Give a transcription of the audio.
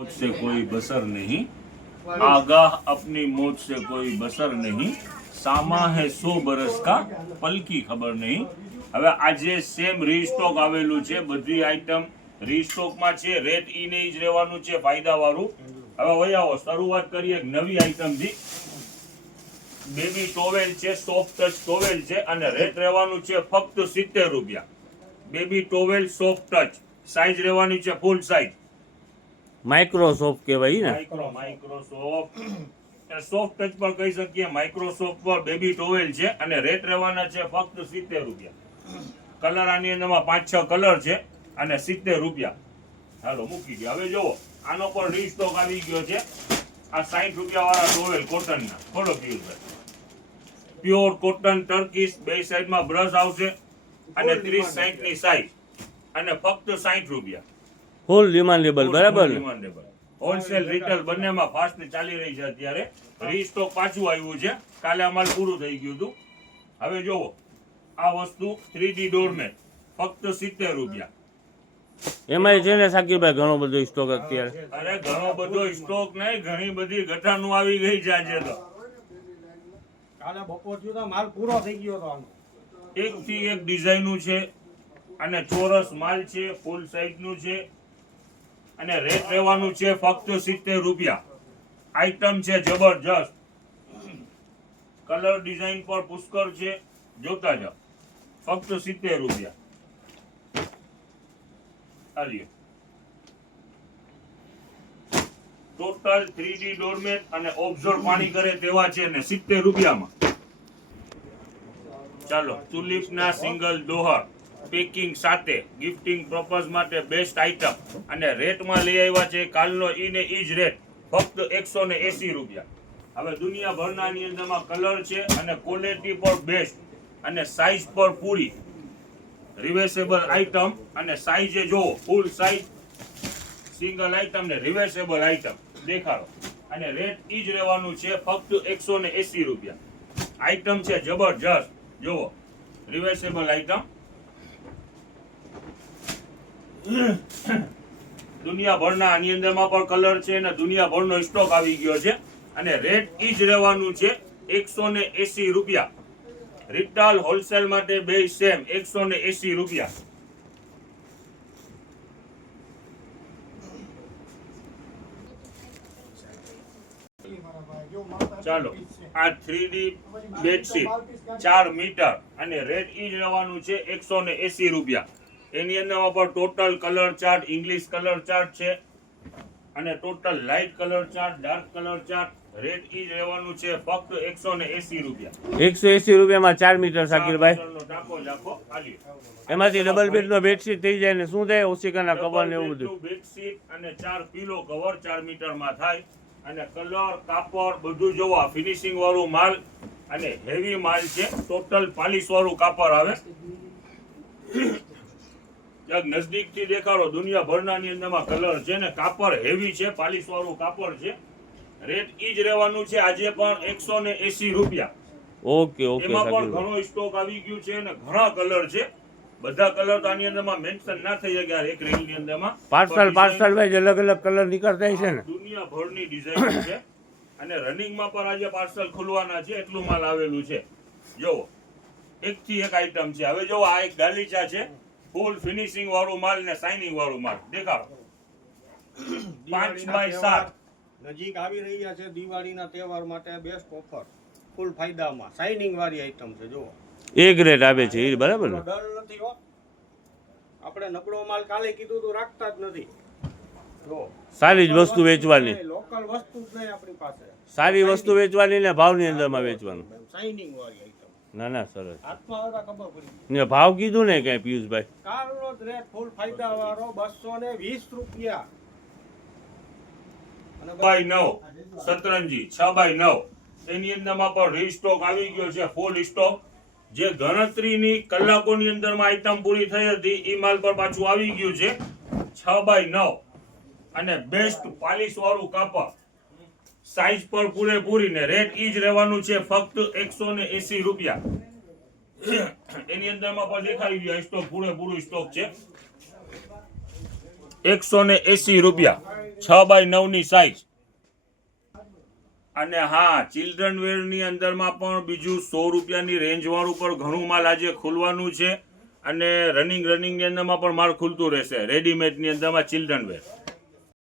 मौत से कोई बसर नहीं, आगाह अपनी मौत से कोई बसर नहीं, सामा है 100 बरस का पल की खबर नहीं। હવે આજે સેમ રીસ્ટોક આવેલું છે, બધી આઈટમ રીસ્ટોકમાં છે, રેટ ઈ ને ઈ જ રહેવાનું છે, ફાયદાવાળું। હવે વહી આવો, શરૂઆત કરીએ એક નવી આઈટમથી। બેબી ટોવેલ છે, સોફ્ટ ટચ ટોવેલ છે અને રેટ રહેવાનું છે ફક્ત 70 રૂપિયા। Baby towel soft touch, size રહેવાની છે ફૂલ સાઈઝ, માઇક્રોસોફ્ટ કહેવાય ને, માઇક્રોસોફ્ટ સોફ્ટ ટચ પર કહી શકીએ, માઇક્રોસોફ્ટ પર બેબી ટોવેલ છે અને રેટ રહેવાના છે ફક્ત 70 રૂપિયા। કલર આની અંદરમાં 5-6 કલર છે અને 70 રૂપિયા। હાલો મૂકી દે। હવે જોવો, આનો પણ રીસ્ટોક આવી ગયો છે। આ 60 રૂપિયા વાળા ટોવેલ કોટનના, ખોલો પિયુષભાઈ, પ્યોર કોટન ટર્કીશ, બે સાઈડમાં બ્રશ આવશે અને 30-60 ની સાઈઝ અને ફક્ત 60 રૂપિયા। ફૂલ ડિમાન્ડેબલ, બરાબર ને? ડિમાન્ડેબલ, હોલસેલ રિટેલ બંનેમાં ફાસ્ટ ચાલી રહી છે અત્યારે। રીસ્ટોક પાછું આવ્યું છે, કાલે અમાલ પૂરું થઈ ગયું હતું। હવે જોવો, આ વસ્તુ 3D ડોરમેટ ફક્ત 70 રૂપિયા। એમાં છે ને સાકીરભાઈ ઘણો બધો સ્ટોક અત્યારે, અરે ઘણો બધો સ્ટોક નહીં, ઘણી બધી ગઠાનું આવી ગઈ છે આજે તો। કાલે બપોર સુધી માલ પૂરો થઈ ગયો હતો। એક થી એક ડિઝાઇનનું છે અને ચોરસ માલ છે, ફૂલ સાઈઝ નું છે અને રેટ રહેવાનું છે ફક્ત 70 રૂપિયા। આઈટમ છે જબરજસ્ત, કલર ડિઝાઇન પર પુષ્કળ છે, જોતા જાઓ, ફક્ત 70 રૂપિયા। ટોટલ 3D ડોરમેટ અને ઓબ્ઝર્વ પાણી કરે તેવા છે ને 70 રૂપિયામાં। ચાલો, તુલિપના સિંગલ દોહર પેકિંગ સાથે ગિફ્ટિંગ પર્પઝ માટે બેસ્ટ આઈટમ અને રેટમાં લઈ આવ્યા છે કાલનો ઈ ને ઈ જ રેટ, ફક્ત 180 રૂપિયા। હવે દુનિયાભરનાની અંદરમાં કલર છે અને ક્વોલિટી પર બેસ્ટ અને સાઈઝ પર પૂરી રિવર્સેબલ આઈટમ અને સાઈઝે જોવો, ફૂલ સાઈઝ, સિંગલ આઈટમ ને રિવર્સેબલ આઈટમ દેખાડો અને રેટ ઈ જ રહેવાનું છે ફક્ત 180 રૂપિયા। આઈટમ છે જબરજસ્ત, જોવો, રિવર્સેબલ આઈટમ, દુનિયાભરના આની અંદરમાં પણ કલર છે અને દુનિયાભરનો સ્ટોક આવી ગયો છે અને રેટ ઈ જ રહેવાનું છે 180 રૂપિયા। રિટેલ હોલસેલ માટે બે સેમ 180 રૂપિયા। ચાલો, આ 3D બેડશીટ 4 મીટર અને રેટ ઈ જ રહેવાનું છે 180 રૂપિયા। એની અંદરમાં પણ total colour chart, English colour chart છે અને total light colour chart, dark colour chart, rate ઈ જ રહેવાનું છે ફક્ત 180 રૂપિયા। 180 રૂપિયામાં 4 મીટર સાકીરભાઈ, ટાંકો જ આખો ખાલી, એમાંથી ડબલ બેડનો બેડશીટ થઈ જાય ને શું થાય, ઓશિકાના કવર ને એવું બધું, બેડશીટ અને 4 પીલો કવર 4 મીટરમાં થાય અને કલર, કાપડ બધું જોવા, ફિનિશિંગ વાળું માલ અને હેવી માલ છે, ટોટલ પાલિશ વાળું કાપડ આવે। નજદીકથી દેખાડો, દુનિયાભરનાની અંદરમાં કલર છે ને કાપડ હેવી છે, પાલિશ વાળું કાપડ છે, રેટ ઈ જ રહેવાનું છે આજે પણ 180 રૂપિયા। ઓકે ઓકે, એમાં પણ ઘણો સ્ટોક આવી ગયું છે અને ઘણા કલર છે, બધા કલર તો આની અંદરમાં મેન્શન ના થઈ શકે એક રીલ ની અંદરમાં। પાર્સલ ભાઈ અલગ અલગ કલર નીકળતા છે ને, દુનિયાભરની ડિઝાઇન છે અને રનિંગમાં પણ આજે પાર્સલ ખુલવાના છે, એટલું માલ આવેલું છે। જોવો, એક થી એક આઈટમ છે। હવે જોવો, આ એક ગાલીચા છે, ફૂલ ફિનિશિંગ વાળું માલ ને શાઇનિંગ વાળું માલ દેખાડો, 5x7 નજીક આવી રહ્યા છે દિવાળીના તહેવાર માટે બેસ્ટ ઓફર, ફૂલ ફાયદામાં, શાઇનિંગ વાળી આઈટમ છે। જુઓ, એ ગ્રેડ આવે છે એ, બરાબર ને? ડર નથી હો, આપણે નબળો માલ કાલે કીધું તો રાખતા જ નથી। જો સારી જ વસ્તુ વેચવાની, લોકલ વસ્તુ જ નહીં આપણી પાસે, સારી વસ્તુ વેચવાની ને ભાવની અંદરમાં વેચવાનું, શાઇનિંગ વાળી આઈટમ। ના ના સરસ, હાથમાં આવતા ખબર પડી ને ભાવ કીધું ને કઈ પિયુષભાઈ? કાલનો જ રેટ ફૂલ ફાયદા વાળો 220 રૂપિયા। 6x9 સતરંજી 6x9 એની અંદરમાં પણ રીસ્ટોક આવી ગયો છે, ફૂલ સ્ટોક, જે ગણતરીની કલાકોની અંદરમાં આઈટમ પૂરી થઈ હતી એ માલ પર પાછું આવી ગયું છે। 6x9 અને બેસ્ટ પાલિશ વાળું કાપડ, સાઈઝ પર પૂરેપૂરી ને રેટ ઈ જ રહેવાનું છે ફક્ત 180 રૂપિયા। એની અંદરમાં પણ દેખાડી દો, સ્ટોક પૂરેપૂરું સ્ટોક છે। 180 રૂપિયા, 6x9 ની સાઈઝ. અને હા, ચિલ્ડ્રન વેર ની અંદરમાં પણ બીજું 100 રૂપિયાની રેન્જ વાળું પણ ઘણું માલ આજે ખુલવાનું છે. અને રનિંગ ની અંદરમાં પણ માલ ખુલતું રહેશે રેડીમેડ ની અંદરમાં ચિલ્ડ્રન વેર.